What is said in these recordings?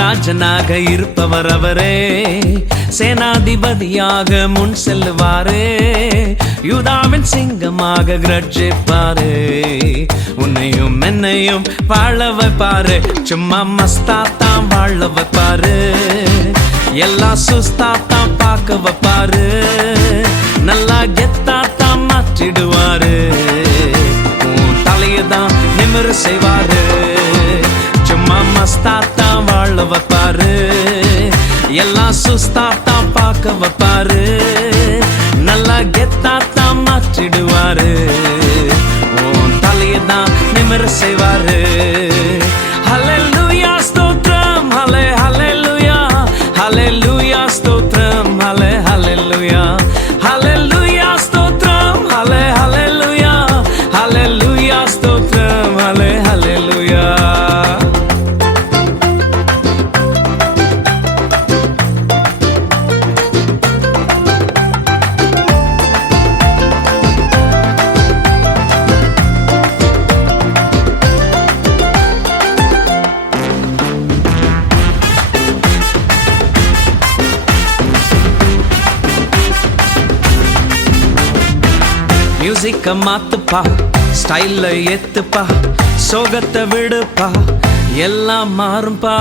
ராஜனாக இருப்பவர் அவரே, சேனாதிபதியாக முன் செல்லுவாரே, யூதாவின் சிங்கமாக கிரட்சிப்பாரே, உன்னையும் என்னையும் வாழ வைப்பாரு, சும்மா மஸ்தாத்தான் வாழ வைப்பாரு, எல்லா சுஸ்தாத்தான் பார்க்க வைப்பாரு, நல்லா கெத்தாத்தான் மாற்றிடுவாரு, உன் தலையதான் நிமிர செய்வாரு, சும்மா மஸ்தாத்தான் வாழ வைப்பாரு, எல்லாம் சுஸ்தாத்தான் பார்க்க வைப்பாரு, நல்லா கெத்தாத்தான் மாற்றிடுவாரு, உன் தலையதான் நிமிர செய்வாரு. ஹல்லேலூயா ஸ்தோத்திரம், ஹல்லே ஹல்லேலூயா, ஹல்லேலூயா ஸ்தோத்திரம், ஹல்லே ஹல்லேலூயா, ஹல்லேலூயா ஸ்தோத்திரம், ஹல்லே ஹல்லேலூயா, ஹல்லேலூயா ஸ்தோத்திரம், ஹல்லே ஹல்லேலூயா. மியூசிக்க மாத்துப்பா, ஸ்டைல்ல ஏத்துப்பா, சோகத்தை விடுப்பா, எல்லாம் மாறும்பா.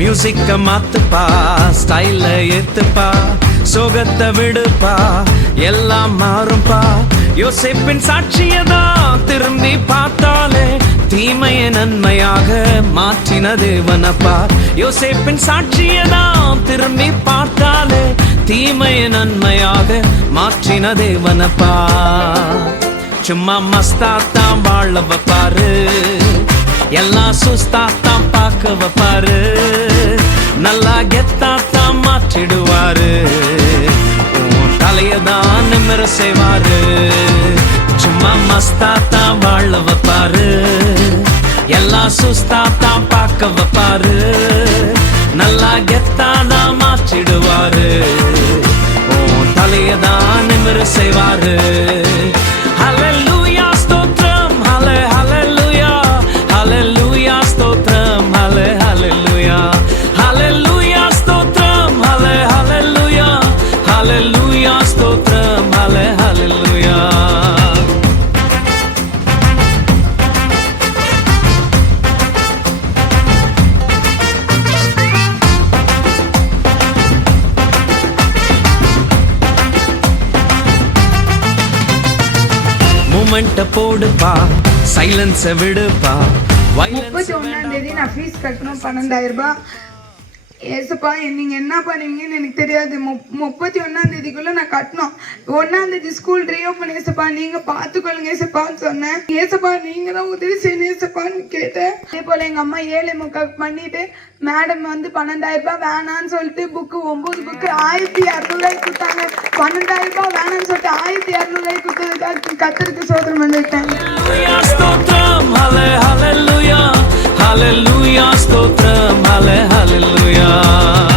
மியூசிக்க மாத்துப்பா, ஸ்டைல்ல ஏத்துப்பா, சோகத்தை விடுப்பா, எல்லாம் மாறும்பா. யோசேப்பின் சாட்சியதான் திரும்பி பார்த்தாலே தீமையை நன்மையாக மாற்றின தேவனப்பா. யோசேப்பின் சாட்சியதான் திரும்பி பார்த்தாலே தீமையை நன்மையாக மாற்றின தேவனப்பா. சும்மா மஸ்தாத்தான் வாழ வைப்பாரு, எல்லாம் சுஸ்தாத்தான் பார்க்க வைப்பாரு, நல்லா கெத்தாத்தான் மாற்றிடுவாரு, உன் தலையதான் நிமிர செய்வாரு. சும்மா மஸ்தாத்தான் வாழ வைப்பாரு, எல்லாம் சுஸ்தாத்தான் பார்க்க வைப்பாரு, நல்லா கெத்தாதான் மாற்றிடுவாரு, உன் தலையதான் நிமிர செய்வாரு. ஹல்லேலூயா ஸ்தோத்திரம், ஹல்லே ஹல்லேலூயா, ஹல்லேலூயா ஸ்தோத்திரம், ஹல்லே ஹல்லேலூயா, ஹல்லேலூயா ஸ்தோத்திரம், ஹல்லே ஹல்லேலூயா, ஹல்லேலூயா ஸ்தோத்திரம், ஹல்லே ஹல்லேலூயா. மூமெண்ட்ட போடுப்பா, சைலன்ஸ விடுப்பா. 31ஆம் தேதி நான் ஃபீஸ் கட்டணும் 12,000 ரூபாய். ஏசப்பா நீங்க என்ன பண்ணுவீங்கன்னு எனக்கு தெரியாது. 31ஆம் தேதிக்குள்ள நான் கட்டணும். 1ஆம் தேதி ஸ்கூல் ரீஓபன் ஏசப்பா நீங்க பாத்துக்கொள்ளுங்க ஏசப்பான்னு சொன்னேன். ஏசப்பா நீங்க தான் உதவி செய்யணும் ஏசப்பான்னு கேட்டேன். அதே போல எங்க அம்மா 7:45 பண்ணிட்டு மேடம் வந்து 12,000 ரூபாய் வேணான்னு சொல்லிட்டு புக்கு 9 புக்கு 1,200 ரூபாய் கொடுத்தாங்க. 12,000 ரூபாய் வேணான்னு சொல்லிட்டு 1,200 ரூபாய் கொடுத்ததுக்காக கத்தருக்கு சோதனை பண்ணிட்டேன். Hallelujah, hallelujah, stotram, hallelujah.